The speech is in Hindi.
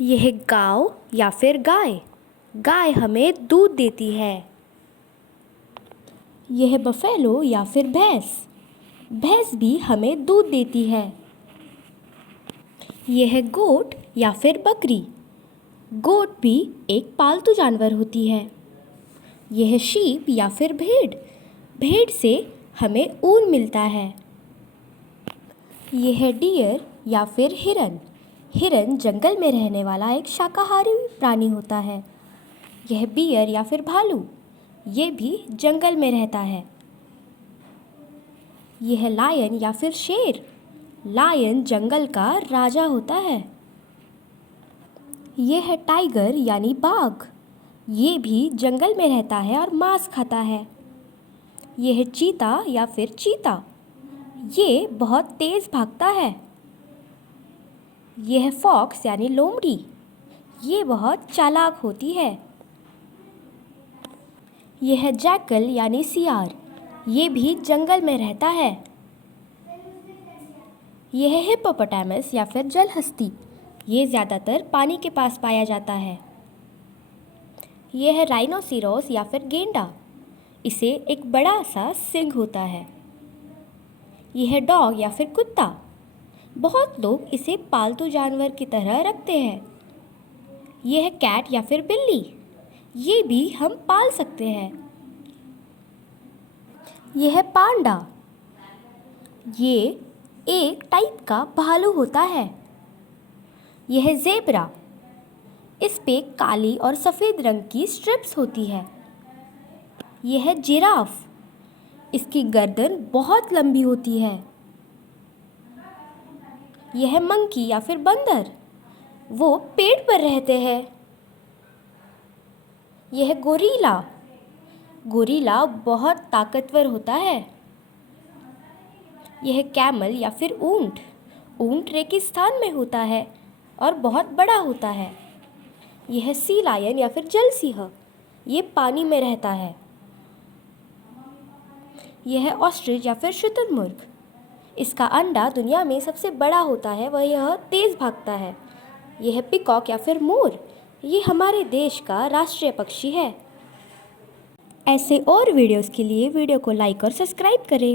यह गाय या फिर गाय। गाय हमें दूध देती है। यह बफेलो या फिर भैंस। भैंस भी हमें दूध देती है। यह गोट या फिर बकरी। गोट भी एक पालतू जानवर होती है। यह शीप या फिर भेड़। भेड़ से हमें ऊन मिलता है। यह डियर या फिर हिरन। हिरन जंगल में रहने वाला एक शाकाहारी प्राणी होता है। यह बियर या फिर भालू। ये भी जंगल में रहता है। यह लायन या फिर शेर। लायन जंगल का राजा होता है। यह है टाइगर यानी बाघ। ये भी जंगल में रहता है और मांस खाता है। यह है चीता या फिर चीता। ये बहुत तेज भागता है। यह है फॉक्स यानी लोमड़ी। ये बहुत चालाक होती है। यह है जैकल यानी सियार। ये भी जंगल में रहता है। यह है हिप्पोपोटामस या फिर जलहस्ती। ये ज़्यादातर पानी के पास पाया जाता है। यह है राइनोसिरोस या फिर गेंडा। इसे एक बड़ा सा सींग होता है। यह है डॉग या फिर कुत्ता। बहुत लोग इसे पालतू जानवर की तरह रखते हैं। यह है कैट या फिर बिल्ली। ये भी हम पाल सकते हैं। यह है पांडा। ये एक टाइप का भालू होता है। यह है ज़ेब्रा। इस पे काली और सफ़ेद रंग की स्ट्रिप्स होती है। यह है जिराफ। इसकी गर्दन बहुत लंबी होती है। यह है मंकी या फिर बंदर। वो पेड़ पर रहते हैं। यह है गोरिल्ला। गोरिल्ला बहुत ताकतवर होता है। यह है कैमल या फिर ऊंट। ऊंट रेगिस्तान में होता है और बहुत बड़ा होता है। यह है सी लायन या फिर जल सिंह। ये पानी में रहता है। यह है ऑस्ट्रिच या फिर शुतुरमुर्ग। इसका अंडा दुनिया में सबसे बड़ा होता है। वह यह तेज़ भागता है। यह है पिकॉक या फिर मोर। ये हमारे देश का राष्ट्रीय पक्षी है। ऐसे और वीडियोस के लिए वीडियो को लाइक और सब्सक्राइब करें।